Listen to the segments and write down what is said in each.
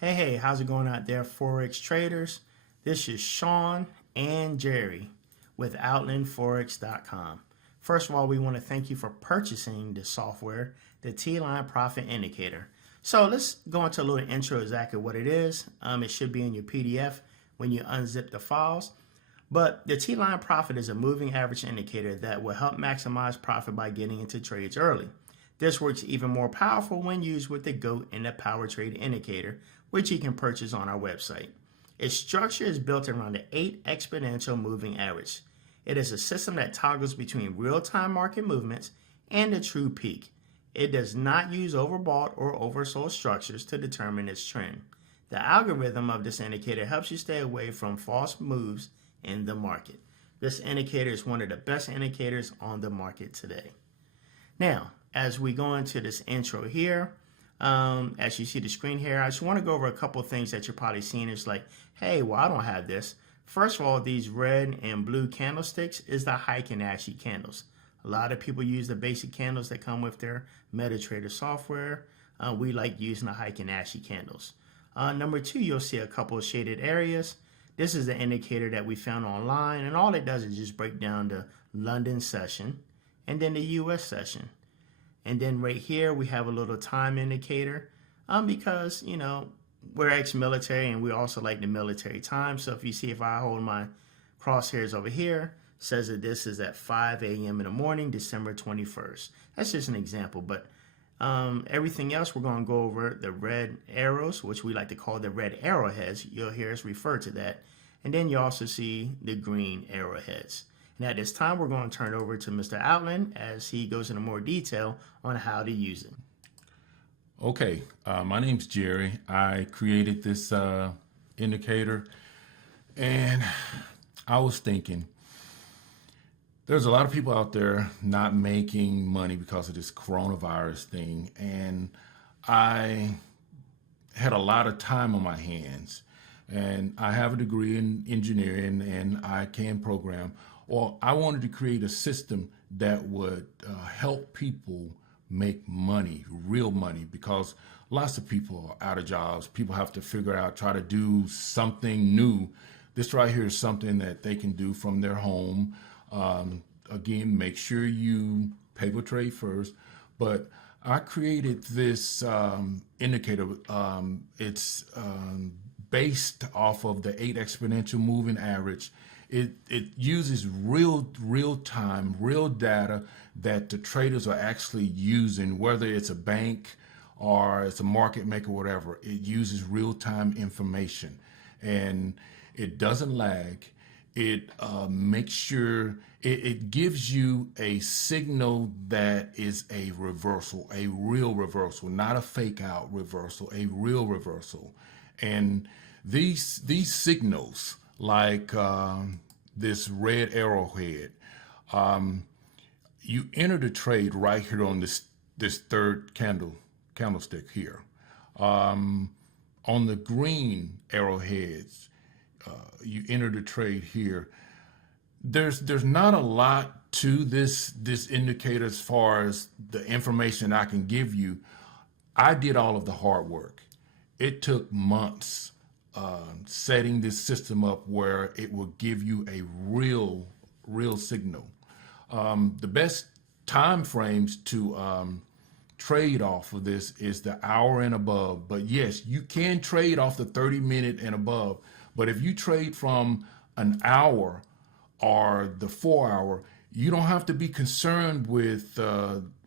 Hey, how's it going out there, Forex traders? This is Sean and Jerry with OutlandForex.com. First of all, we want to thank you for purchasing the software, the T-Line Profit Indicator. So let's go into a little intro exactly what it is. It should be in your PDF when you unzip the files. But the T-Line Profit is a moving average indicator that will help maximize profit by getting into trades early. This works even more powerful when used with the GOAT and the Power Trade Indicator, which you can purchase on our website. Its structure is built around the 8 exponential moving average. It is a system that toggles between real-time market movements and the true peak. It does not use overbought or oversold structures to determine its trend. The algorithm of this indicator helps you stay away from false moves in the market. This indicator is one of the best indicators on the market today. Now, as we go into this intro here, as you see the screen here, I just want to go over a couple of things that you're probably seeing. It's like, hey, well, I don't have this. First of all, these red and blue candlesticks is the Heiken Ashi candles. A lot of people use the basic candles that come with their MetaTrader software. We like using the Heiken Ashi candles. Number 2, you'll see a couple of shaded areas. This is the indicator that we found online, and all it does is just break down the London session and then the US session. And then right here we have a little time indicator because, you know, we're ex-military and we also like the military time. So if you see, if I hold my crosshairs over here, says that this is at 5 a.m. in the morning, December 21st. That's just an example, but everything else, we're going to go over the red arrows, which we like to call the red arrowheads. You'll hear us refer to that. And then you also see the green arrowheads. And at this time, we're going to turn it over to Mr. Outland as he goes into more detail on how to use it. Okay, my name's Jerry. I created this indicator, and I was thinking, there's a lot of people out there not making money because of this coronavirus thing, and I had a lot of time on my hands, and I have a degree in engineering, and I can program. Or I wanted to create a system that would help people make money, real money, because lots of people are out of jobs. People have to figure out, try to do something new. This right here is something that they can do from their home. Again, make sure you paper trade first. But I created this indicator. It's based off of the 8 exponential moving average. It uses real time, real data that the traders are actually using, whether it's a bank or it's a market maker, whatever. It uses real time information, and it doesn't lag. It makes sure it gives you a signal that is a reversal, a real reversal, not a fake out reversal, a real reversal. And these signals, like this red arrowhead, you enter the trade right here on this third candlestick here. On the green arrowheads, you enter the trade here. There's not a lot to this indicator as far as the information I can give you. I did all of the hard work. It took months setting this system up where it will give you a real signal. The best time frames to trade off of this is the hour and above. But yes, you can trade off the 30-minute and above. But if you trade from an hour or the 4-hour, you don't have to be concerned with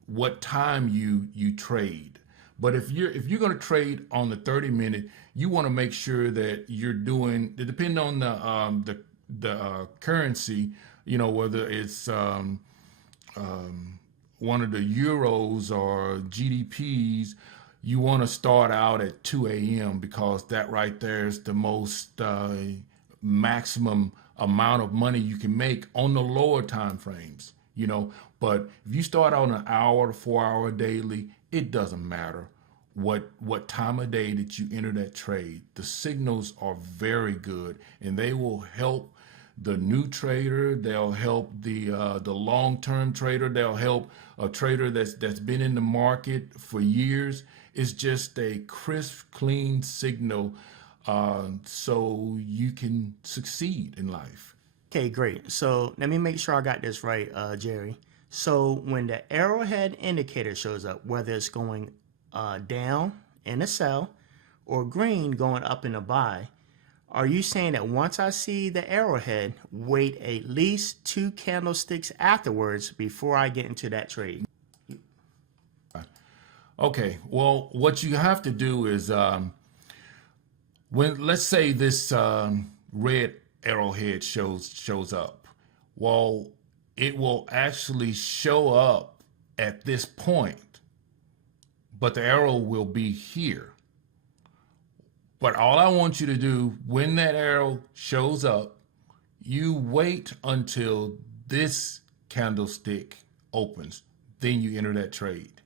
what time you trade. But if you're going to trade on the 30-minute, you want to make sure that you're doing, depending on the currency, you know, whether it's one of the euros or GDPs, you want to start out at 2 a.m. because that right there is the most maximum amount of money you can make on the lower time frames, you know. But if you start out an hour to 4-hour daily, it doesn't matter what time of day that you enter that trade. The signals are very good, and they will help the new trader. They'll help the long-term trader. They'll help a trader that's been in the market for years. It's just a crisp, clean signal so you can succeed in life. Okay, great. So let me make sure I got this right, Jerry. So when the arrowhead indicator shows up, whether it's going down in a sell or green going up in a buy, are you saying that once I see the arrowhead, wait at least 2 candlesticks afterwards before I get into that trade? Okay, well, what you have to do is when, let's say, this red arrowhead shows up, well, it will actually show up at this point, but the arrow will be here. But all I want you to do when that arrow shows up, you wait until this candlestick opens, then you enter that trade.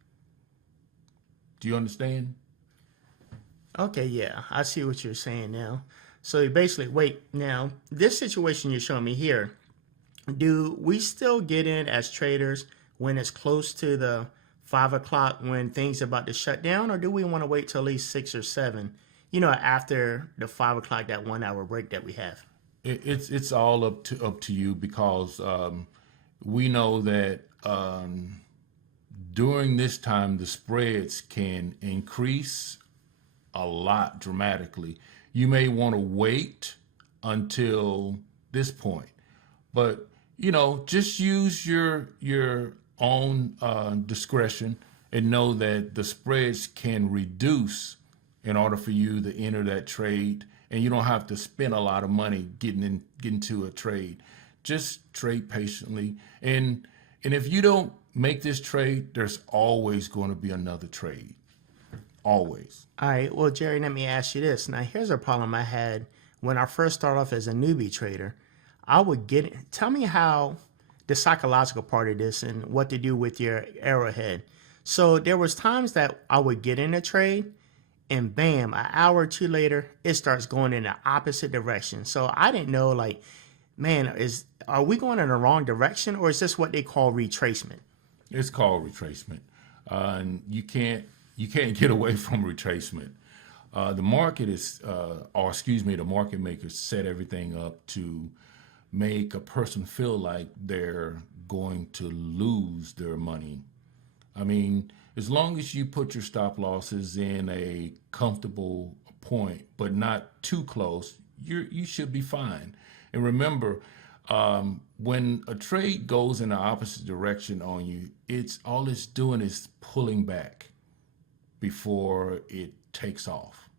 Do you understand? Okay, yeah, I see what you're saying now. So you basically wait. Now, this situation you're showing me here, do we still get in as traders when it's close to the 5 o'clock when things are about to shut down, or do we want to wait till at least 6 or 7? After the 5 o'clock, that 1 hour break that we have. It's all up to you, because we know that during this time the spreads can increase a lot dramatically. You may want to wait until this point, but just use your own discretion, and know that the spreads can reduce in order for you to enter that trade, and you don't have to spend a lot of money getting into a trade. Just trade patiently, and if you don't make this trade, there's always going to be another trade. Always. All right, well, Jerry, let me ask you this. Now, here's a problem I had when I first started off as a newbie trader. Tell me how the psychological part of this and what to do with your arrowhead. So there was times that I would get in a trade, and bam, an hour or two later, it starts going in the opposite direction. So I didn't know, man, are we going in the wrong direction, or is this what they call retracement? It's called retracement, and you can't get away from retracement. The market the market makers set everything up to make a person feel like they're going to lose their money. I mean, as long as you put your stop losses in a comfortable point, but not too close, you should be fine. And remember, when a trade goes in the opposite direction on you, all it's doing is pulling back before it takes off.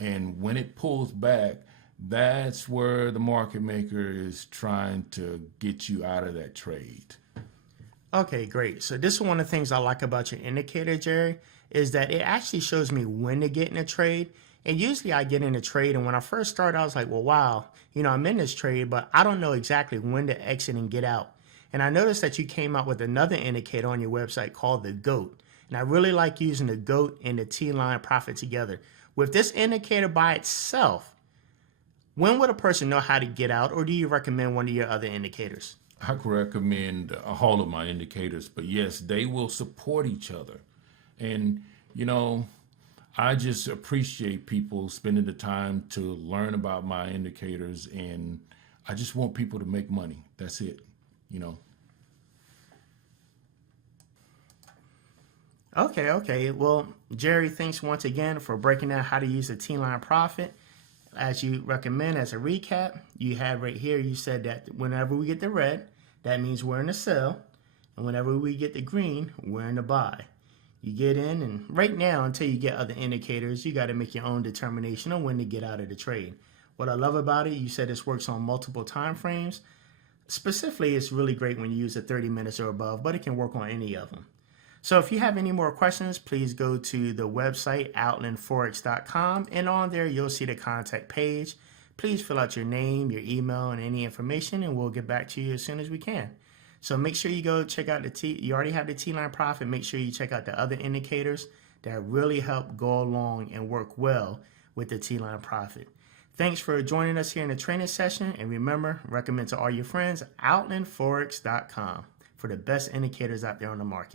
And when it pulls back, that's where the market maker is trying to get you out of that trade. Okay, great. So this is one of the things I like about your indicator, Jerry, is that it actually shows me when to get in a trade. And usually I get in a trade, and when I first started, I was like, well, wow, I'm in this trade, but I don't know exactly when to exit and get out. And I noticed that you came out with another indicator on your website called the GOAT. And I really like using the GOAT and the T-line profit together. With this indicator by itself, when would a person know how to get out, or do you recommend one of your other indicators? I could recommend all of my indicators, but yes, they will support each other. And, I just appreciate people spending the time to learn about my indicators, and I just want people to make money. That's it, Okay. Well, Jerry, thanks once again for breaking down how to use the T-line profit. As you recommend, as a recap, you had right here, you said that whenever we get the red, that means we're in the sell. And whenever we get the green, we're in the buy. You get in, and right now, until you get other indicators, you got to make your own determination on when to get out of the trade. What I love about it, you said this works on multiple time frames. Specifically, it's really great when you use the 30 minutes or above, but it can work on any of them. So if you have any more questions, please go to the website, outlandforex.com, and on there, you'll see the contact page. Please fill out your name, your email, and any information, and we'll get back to you as soon as we can. So make sure you go check out you already have the T-line profit. Make sure you check out the other indicators that really help go along and work well with the T-line profit. Thanks for joining us here in the training session. And remember, recommend to all your friends, outlandforex.com for the best indicators out there on the market.